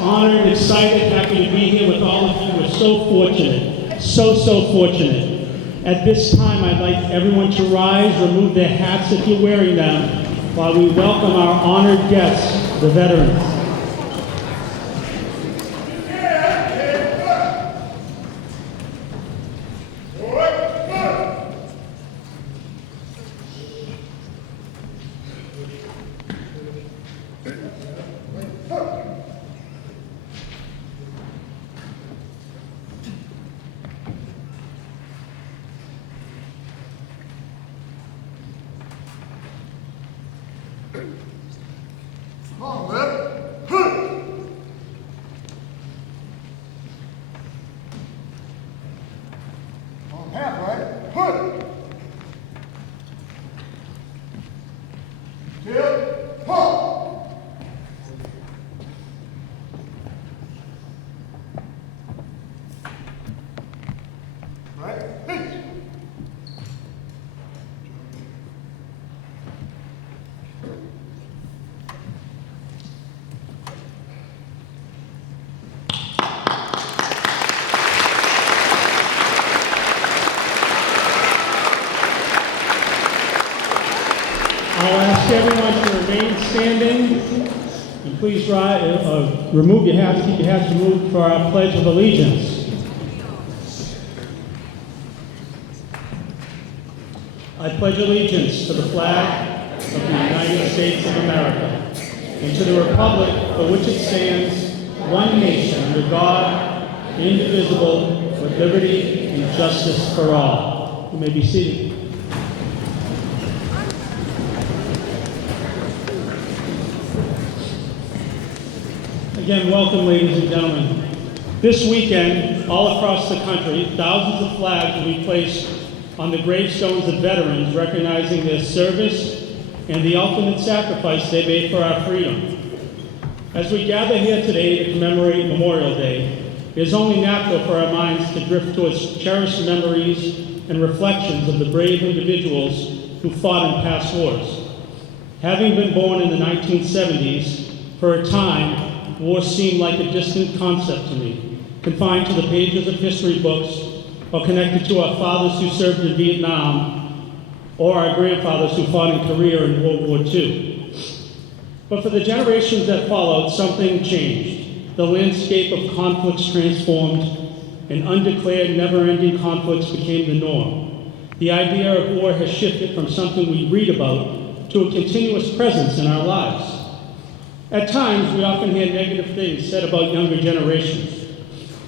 honored, excited, happy to be here with all of you. We're so fortunate, so fortunate. At this time, I'd like everyone to rise, remove their hats if you're wearing them, while we welcome our honored guests, the veterans. Come on, Whip. Hood. On half, right? Hood. Tip. Pump. Right? Hey. I'll ask everyone to remain standing, and please remove your hats, keep your hats removed for our Pledge of Allegiance. I pledge allegiance to the flag of the United States of America and to the republic for which it stands, one nation, under God, indivisible, with liberty and justice for all. You may be seated. Again, welcome, ladies and gentlemen. This weekend, all across the country, thousands of flags will be placed on the gravestones of veterans, recognizing their service and the ultimate sacrifice they made for our freedom. As we gather here today to commemorate Memorial Day, it is only natural for our minds to drift towards cherished memories and reflections of the brave individuals who fought in past wars. Having been born in the 1970s, for a time, war seemed like a distant concept to me, confined to the pages of history books or connected to our fathers who served in Vietnam or our grandfathers who fought in Korea in World War II. But for the generations that followed, something changed. The landscape of conflicts transformed, and undeclared, never-ending conflicts became the norm. The idea of war has shifted from something we read about to a continuous presence in our lives. At times, we often hear negative things said about younger generations.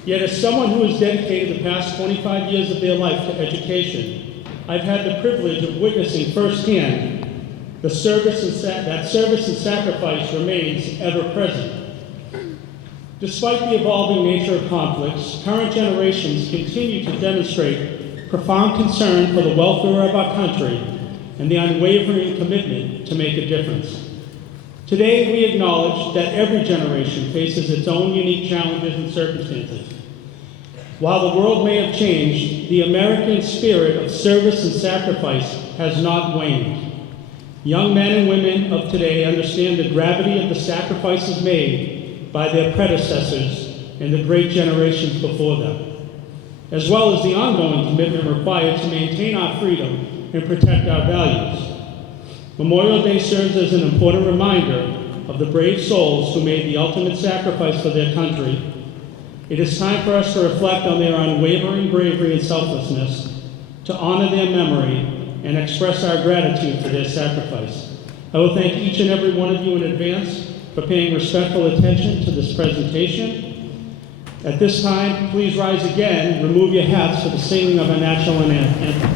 Yet as someone who has dedicated the past 25 years of their life to education, I've had the privilege of witnessing firsthand that service and sacrifice remains ever present. Despite the evolving nature of conflicts, current generations continue to demonstrate profound concern for the welfare of our country and the unwavering commitment to make a difference. Today, we acknowledge that every generation faces its own unique challenges and circumstances. While the world may have changed, the American spirit of service and sacrifice has not waned. Young men and women of today understand the gravity of the sacrifices made by their predecessors and the great generations before them, as well as the ongoing commitment required to maintain our freedom and protect our values. Memorial Day serves as an important reminder of the brave souls who made the ultimate sacrifice for their country. It is time for us to reflect on their unwavering bravery and selflessness, to honor their memory, and express our gratitude for their sacrifice. I will thank each and every one of you in advance for paying respectful attention to this presentation. At this time, please rise again, remove your hats for the singing of our national anthem.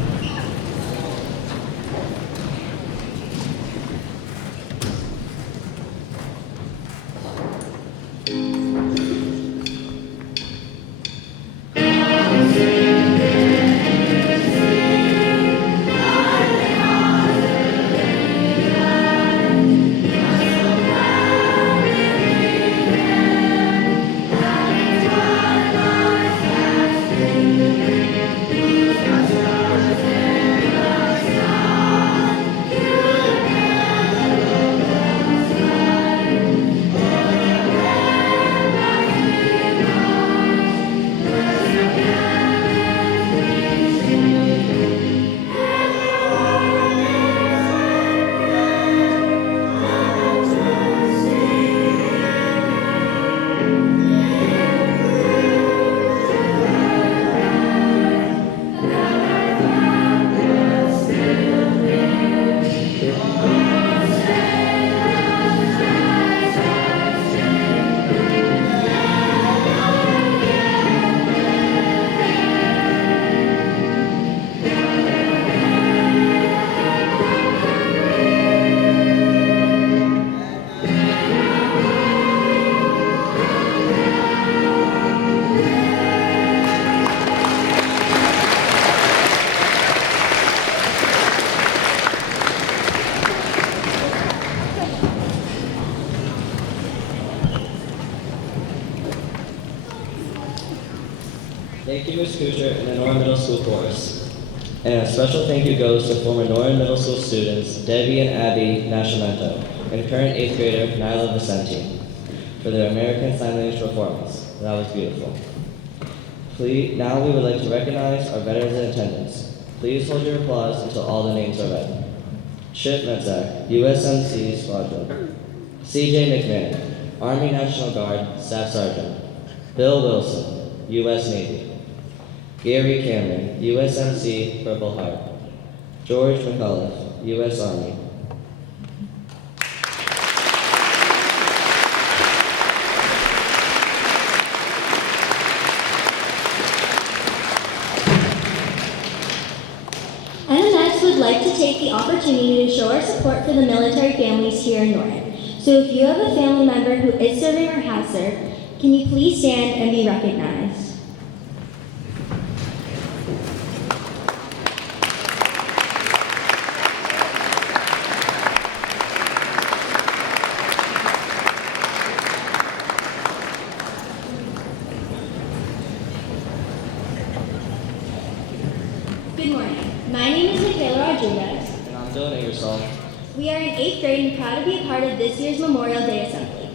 Thank you, Ms. Kuchar and the Nora Middle School Chorus. And a special thank you goes to former Nora Middle School students Debbie and Abby Nascimento and current 8th grader Nyla Vicenti for their American Sign Language performance. That was beautiful. Now we would like to recognize our veterans in attendance. Please hold your applause until all the names are read. Chip Metzak, USMC Squadron. CJ McMahon, Army National Guard, Staff Sergeant. Bill Wilson, U.S. Navy. Gary Cameron, USMC Purple Heart. George McCullough, U.S. Army. NMS would like to take the opportunity to show our support for the military families here in Norton. So if you have a family member who is serving or has served, can you please stand and be recognized? Good morning. My name is Michaela Rodriguez. And I'm Dylan Ingersoll. We are in 8th grade and proud to be a part of this year's Memorial Day Assembly.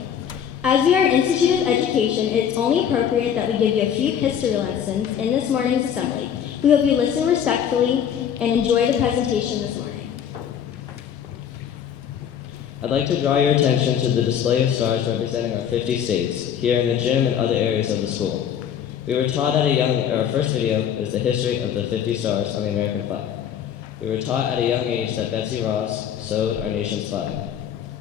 As we are an institute of education, it's only appropriate that we give you a few history lessons in this morning's assembly. We hope you listen respectfully and enjoy the presentation this morning. I'd like to draw your attention to the display of stars representing our 50 states, here in the gym and other areas of the school. We were taught our first video is the history of the 50 stars on the American flag. We were taught at a young age that Betsy Ross sewed our nation's flag.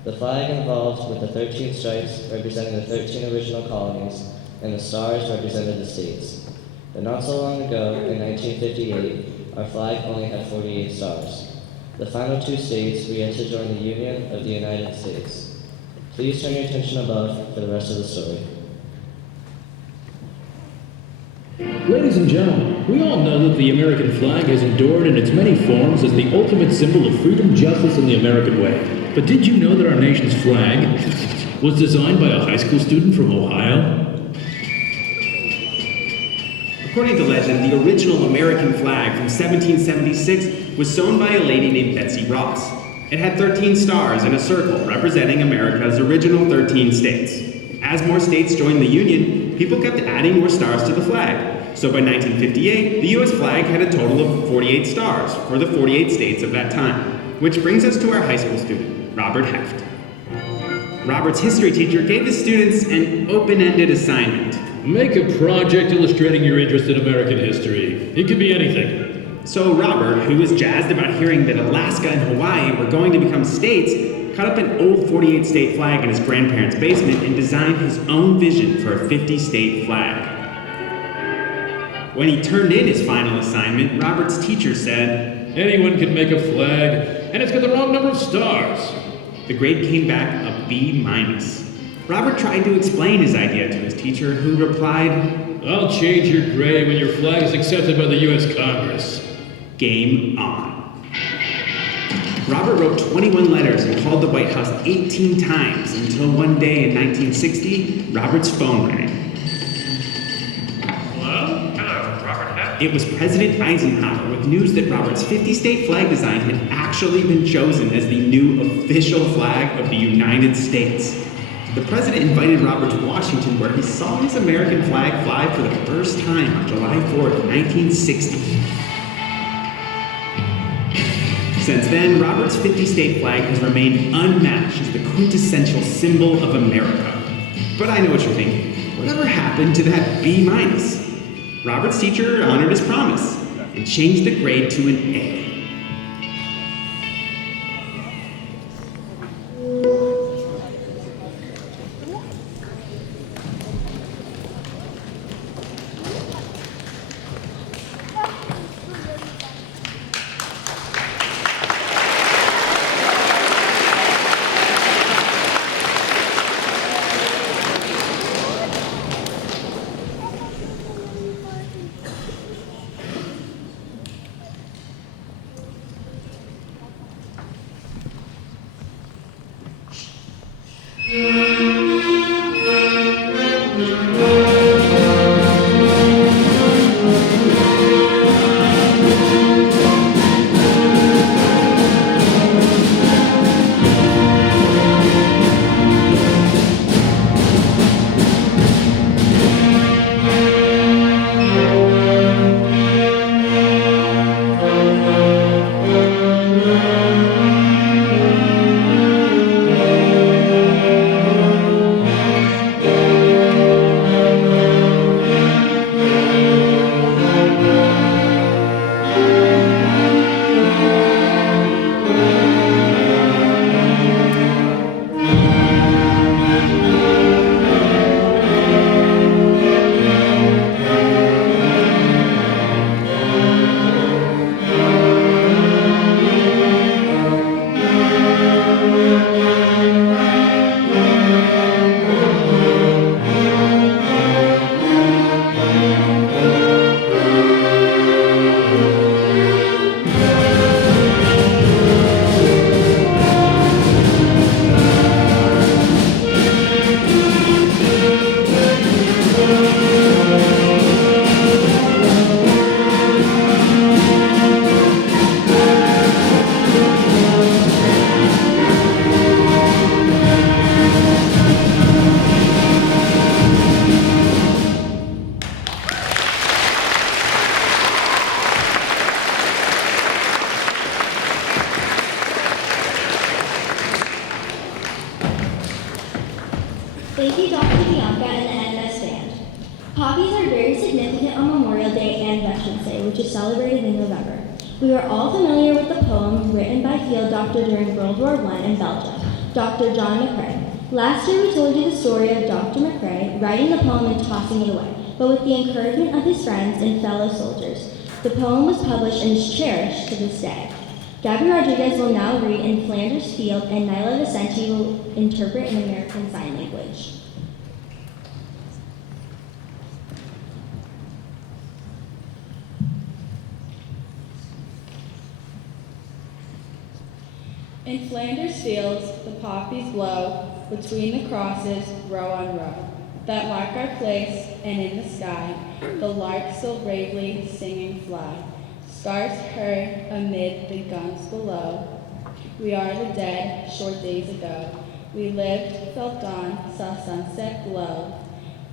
The flag involved with the 13 stripes representing the 13 original colonies, and the stars represented the states. But not so long ago, in 1958, our flag only had 48 stars. The final 2 states were yet to join the Union of the United States. Please turn your attention above for the rest of the story. Ladies and gentlemen, we all know that the American flag has endured in its many forms as the ultimate symbol of freedom, justice, and the American way. But did you know that our nation's flag was designed by a high school student from Ohio? According to legend, the original American flag from 1776 was sewn by a lady named Betsy Ross. It had 13 stars in a circle representing America's original 13 states. As more states joined the Union, people kept adding more stars to the flag. So by 1958, the US flag had a total of 48 stars for the 48 states of that time. Which brings us to our high school student, Robert Heft. Robert's history teacher gave his students an open-ended assignment. Make a project illustrating your interest in American history. It could be anything. So Robert, who was jazzed about hearing that Alaska and Hawaii were going to become states, cut up an old 48-state flag in his grandparents' basement and designed his own vision for a 50-state flag. When he turned in his final assignment, Robert's teacher said, Anyone can make a flag, and it's got the wrong number of stars. The grade came back a B-. Robert tried to explain his idea to his teacher, who replied, I'll change your grade when your flag is accepted by the U.S. Congress. Game on. Robert wrote 21 letters and called the White House 18 times until one day in 1960, Robert's phone rang. Hello? Hello, Robert Heft. It was President Eisenhower with news that Robert's 50-state flag design had actually been chosen as the new official flag of the United States. The president invited Robert to Washington, where he saw his American flag fly for the first time on July 4th, 1960. Since then, Robert's 50-state flag has remained unmatched as the quintessential symbol of America. But I know what you're thinking. Whatever happened to that B-? Robert's teacher honored his promise and changed the grade to an A. Poppies are very significant on Memorial Day and Veterans Day, which is celebrated in November. We are all familiar with the poem written by field doctor during World War I in Belgium, Dr. John McCrae. Last year we told you the story of Dr. McCrae writing the poem and tossing it away, but with the encouragement of his friends and fellow soldiers, the poem was published and is cherished to this day. Gabby Rodriguez will now read in Flanders Field, and Nyla Vicente will interpret in American Sign Language. In Flanders fields, the poppies blow between the crosses, row on row, that mark our place, and in the sky, the lark still bravely singing fly. Scars heard amid the guns below. We are the dead, short days ago. We lived, felt dawn, saw sunset glow.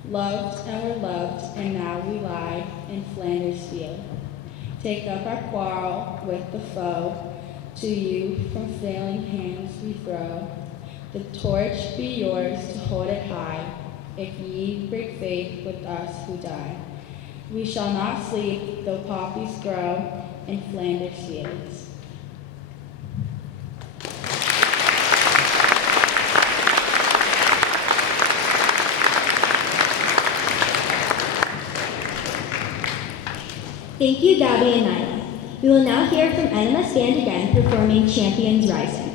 Loved and were loved, and now we lie in Flanders field. Take up our quarrel with the foe. To you from failing hands we throw. The torch be yours to hold it high, if ye break faith with us who die. We shall not sleep, though poppies grow in Flanders fields. Thank you, Gabby and Nyla. We will now hear from NMS Band again performing Champions Rising.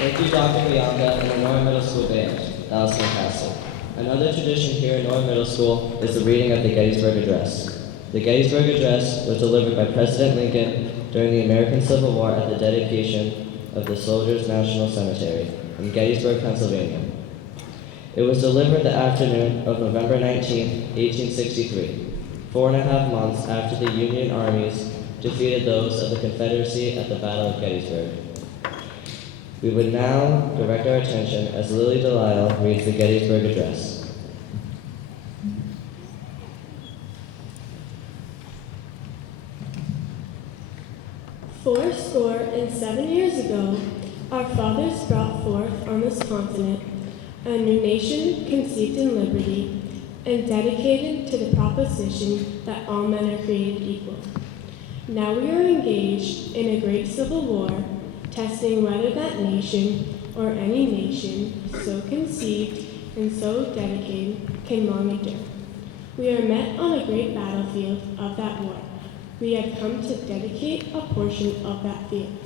Thank you, Dr. Bianca and the Nora Middle School Band. That was fantastic. Another tradition here in Nora Middle School is the reading of the Gettysburg Address. The Gettysburg Address was delivered by President Lincoln during the American Civil War at the dedication of the Soldiers' National Cemetery in Gettysburg, Pennsylvania. It was delivered the afternoon of November 19, 1863, 4.5 months after the Union armies defeated those of the Confederacy at the Battle of Gettysburg. We would now direct our attention as Lily Delisle reads the Gettysburg Address. Fourscore and 7 years ago, our fathers brought forth on this continent a new nation conceived in liberty and dedicated to the proposition that all men are created equal. Now we are engaged in a great civil war, testing whether that nation or any nation so conceived and so dedicated can long endure. We are met on a great battlefield of that war. We have come to dedicate a portion of that field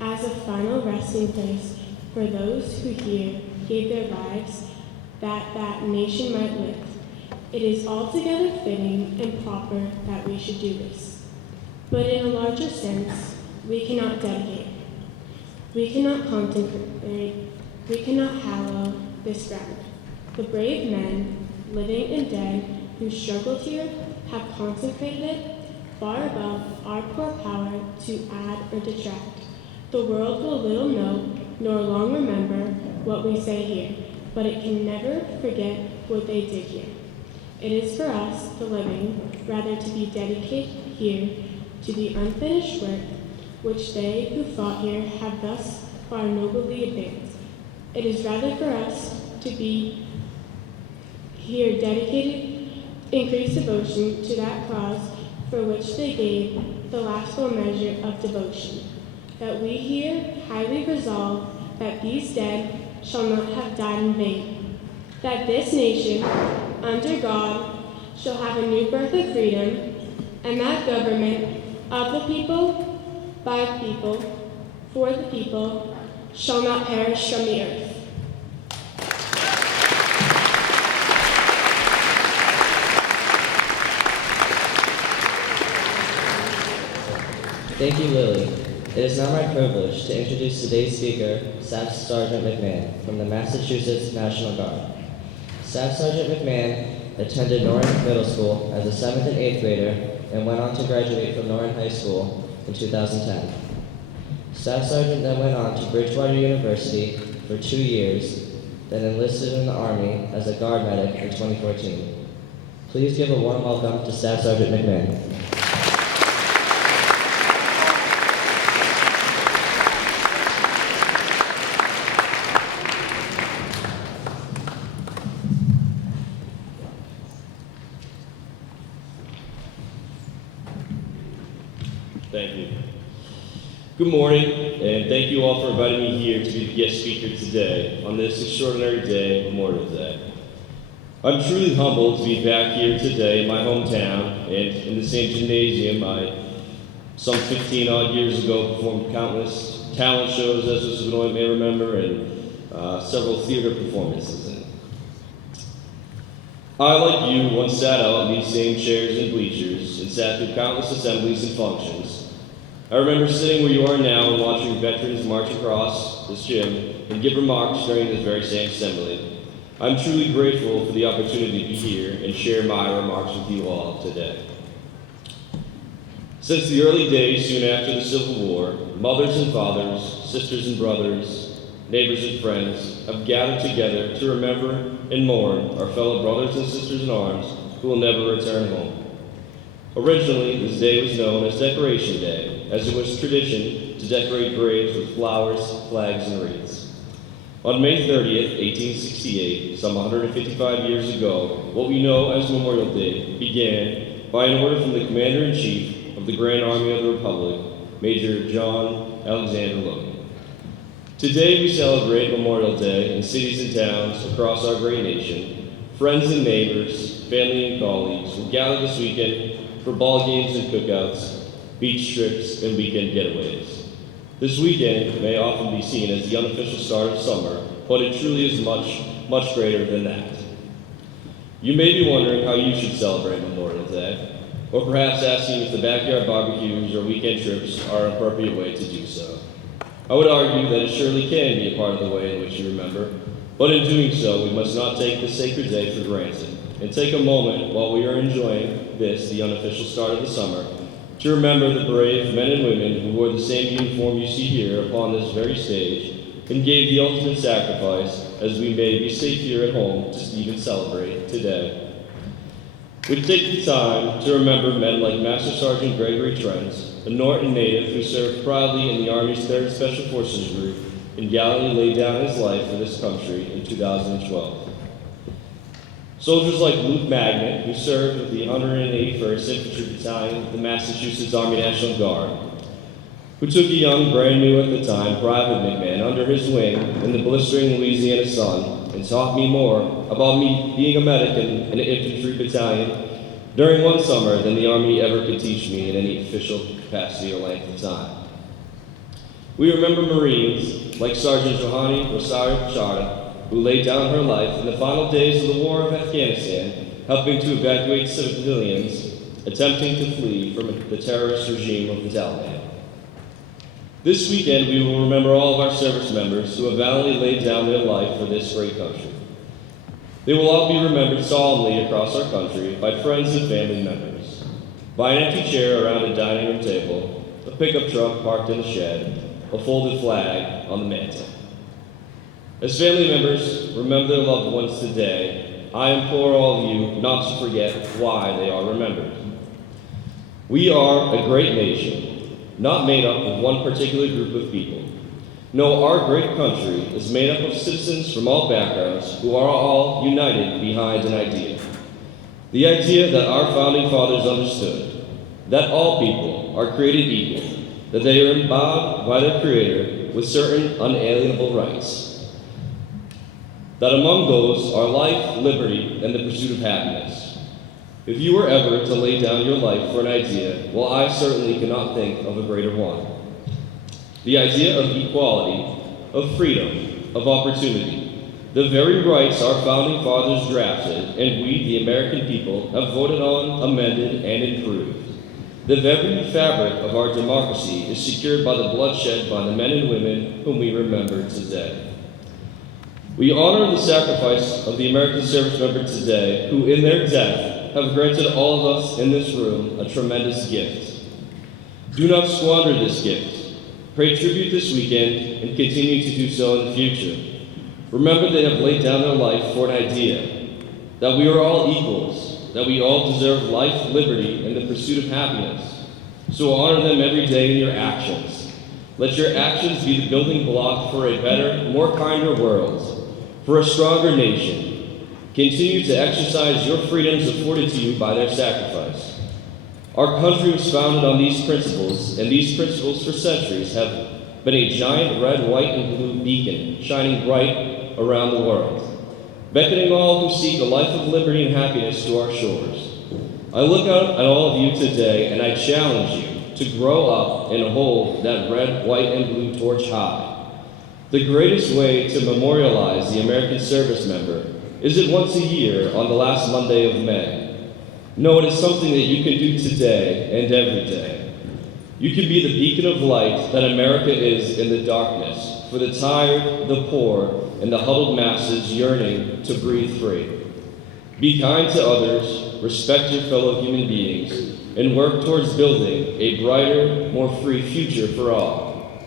as a final resting place for those who here gave their lives that that nation might live. It is altogether fitting and proper that we should do this. But in a larger sense, we cannot dedicate. We cannot contemplate. We cannot hallow this ground. The brave men, living and dead, who struggled here have consecrated it far above our poor power to add or detract. The world will little know nor long remember what we say here, but it can never forget what they did here. It is for us, the living, rather to be dedicated here to the unfinished work which they who fought here have thus far nobly advanced. It is rather for us to be here dedicated, increased devotion to that cause for which they gave the last full measure of devotion, that we here highly resolve that these dead shall not have died in vain, that this nation, under God, shall have a new birth of freedom, and that government of the people, by the people, for the people, shall not perish from the earth. Thank you, Lily. It is now my privilege to introduce today's speaker, Staff Sergeant McMahon, from the Massachusetts National Guard. Staff Sergeant McMahon attended Norrin Middle School as a 7th and 8th grader and went on to graduate from Norrin High School in 2010. Staff Sergeant then went on to Bridgewater University for 2 years, then enlisted in the Army as a guard medic in 2014. Please give a warm welcome to Staff Sergeant McMahon. Thank you. Good morning, and thank you all for inviting me here to be the guest speaker today on this extraordinary day, Memorial Day. I'm truly humbled to be back here today in my hometown and in the same gymnasium I, some 15 odd years ago, performed countless talent shows, as Mr. Benoit may remember, and several theater performances in. I, like you, once sat out in these same chairs and bleachers and sat through countless assemblies and functions. I remember sitting where you are now and watching veterans march across this gym and give remarks during this very same assembly. I'm truly grateful for the opportunity to be here and share my remarks with you all today. Since the early days soon after the Civil War, mothers and fathers, sisters and brothers, neighbors and friends have gathered together to remember and mourn our fellow brothers and sisters in arms who will never return home. Originally, this day was known as Decoration Day, as it was tradition to decorate graves with flowers, flags, and wreaths. On May 30th, 1868, some 155 years ago, what we know as Memorial Day began by an order from the Commander-in-Chief of the Grand Army of the Republic, Major John Alexander Logan. Today we celebrate Memorial Day in cities and towns across our great nation. Friends and neighbors, family and colleagues will gather this weekend for ball games and cookouts, beach trips, and weekend getaways. This weekend may often be seen as the unofficial start of summer, but it truly is much, much greater than that. You may be wondering how you should celebrate Memorial Day, or perhaps asking if the backyard barbecues or weekend trips are an appropriate way to do so. I would argue that it surely can be a part of the way in which you remember, but in doing so, we must not take this sacred day for granted, and take a moment while we are enjoying this, the unofficial start of the summer, to remember the brave men and women who wore the same uniform you see here upon this very stage, and gave the ultimate sacrifice as we may be safe here at home to even celebrate today. We take the time to remember men like Master Sergeant Gregory Trent, a Norton native who served proudly in the Army's 3rd Special Forces Group and gallantly laid down his life for this country in 2012. Soldiers like Luke Magnet, who served with the 181st Infantry Battalion of the Massachusetts Army National Guard, who took a young, brand new at the time, Private McMahon under his wing in the blistering Louisiana sun and taught me more about me being a medic in an infantry battalion during one summer than the Army ever could teach me in any official capacity or length of time. We remember Marines like Sergeant Johanny Rosario Pichard, who laid down her life in the final days of the War of Afghanistan, helping to evacuate civilians attempting to flee from the terrorist regime of the Taliban. This weekend, we will remember all of our service members who have valiantly laid down their life for this great country. They will all be remembered solemnly across our country by friends and family members, by an empty chair around a dining room table, a pickup truck parked in a shed, a folded flag on the mantel. As family members remember their loved ones today, I implore all of you not to forget why they are remembered. We are a great nation, not made up of one particular group of people. No, our great country is made up of citizens from all backgrounds who are all united behind an idea. The idea that our founding fathers understood, that all people are created equal, that they are endowed by their Creator with certain unalienable rights, that among those are life, liberty, and the pursuit of happiness. If you were ever to lay down your life for an idea, well, I certainly cannot think of a greater one. The idea of equality, of freedom, of opportunity, the very rights our founding fathers drafted and we, the American people, have voted on, amended, and improved. The very fabric of our democracy is secured by the bloodshed by the men and women whom we remember today. We honor the sacrifice of the American service member today who, in their death, have granted all of us in this room a tremendous gift. Do not squander this gift. Pay tribute this weekend and continue to do so in the future. Remember they have laid down their life for an idea, that we are all equals, that we all deserve life, liberty, and the pursuit of happiness. So honor them every day in your actions. Let your actions be the building block for a better, more kinder world, for a stronger nation. Continue to exercise your freedoms afforded to you by their sacrifice. Our country was founded on these principles, and these principles for centuries have been a giant red, white, and blue beacon shining bright around the world, beckoning all who seek a life of liberty and happiness to our shores. I look out at all of you today, and I challenge you to grow up and hold that red, white, and blue torch high. The greatest way to memorialize the American service member is it once a year on the last Monday of May. No, it is something that you can do today and every day. You can be the beacon of light that America is in the darkness, for the tired, the poor, and the huddled masses yearning to breathe free. Be kind to others, respect your fellow human beings, and work towards building a brighter, more free future for all.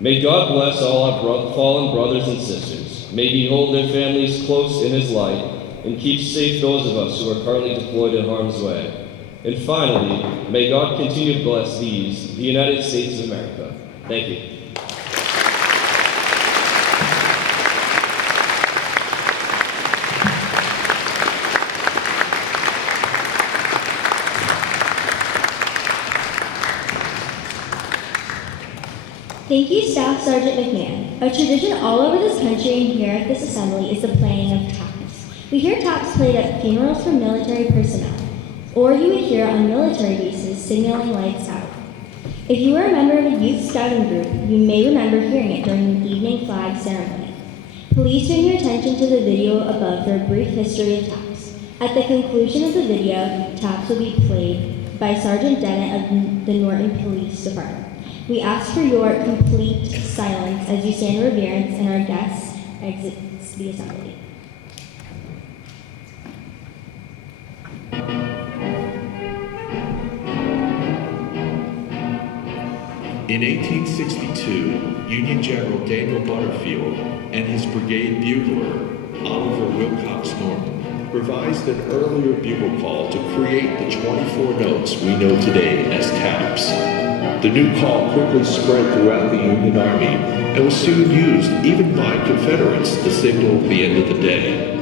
May God bless all our fallen brothers and sisters. May He hold their families close in His light and keep safe those of us who are currently deployed in harm's way. And finally, may God continue to bless these, the United States of America. Thank you. Thank you, Staff Sergeant McMahon. A tradition all over this country and here at this assembly is the playing of taps. We hear taps played at funerals for military personnel, or you would hear on military bases signaling lights out. If you were a member of a youth scouting group, you may remember hearing it during the evening flag ceremony. Please turn your attention to the video above for a brief history of taps. At the conclusion of the video, taps will be played by Sergeant Dennett of the Norton Police Department. We ask for your complete silence as you stand in reverence and our guests exits the assembly. In 1862, Union General Daniel Butterfield and his brigade bugler, Oliver Wilcox Norton, revised an earlier bugle call to create the 24 notes we know today as taps. The new call quickly spread throughout the Union Army and was soon used even by Confederates to signal the end of the day.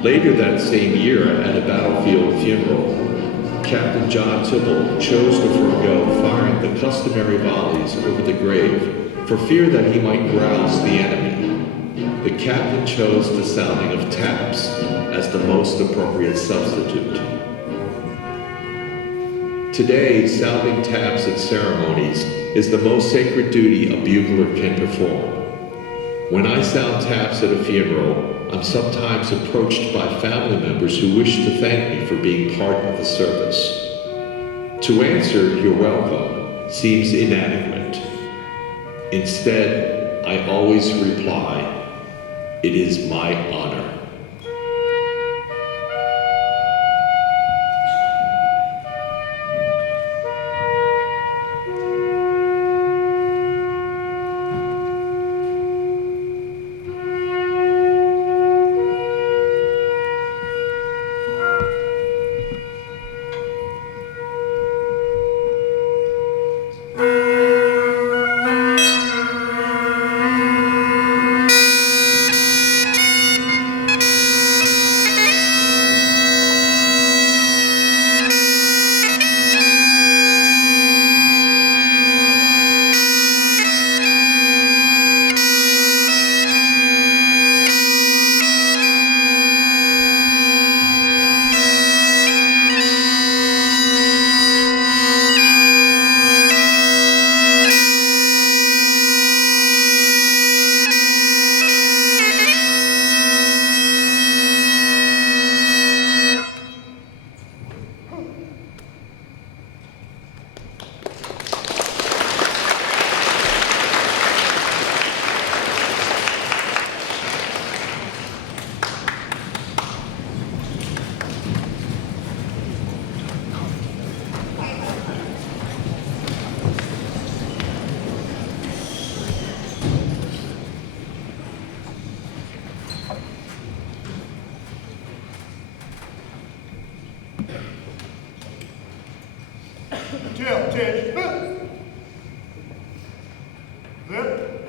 Later that same year, at a battlefield funeral, Captain John Tibble chose to forego firing the customary volleys over the grave for fear that he might rouse the enemy. The captain chose the sounding of taps as the most appropriate substitute. Today, sounding taps at ceremonies is the most sacred duty a bugler can perform. When I sound taps at a funeral, I'm sometimes approached by family members who wish to thank me for being part of the service. To answer, "You're welcome," seems inadequate. Instead, I always reply, "It is my honor." Tail, Ted. Left.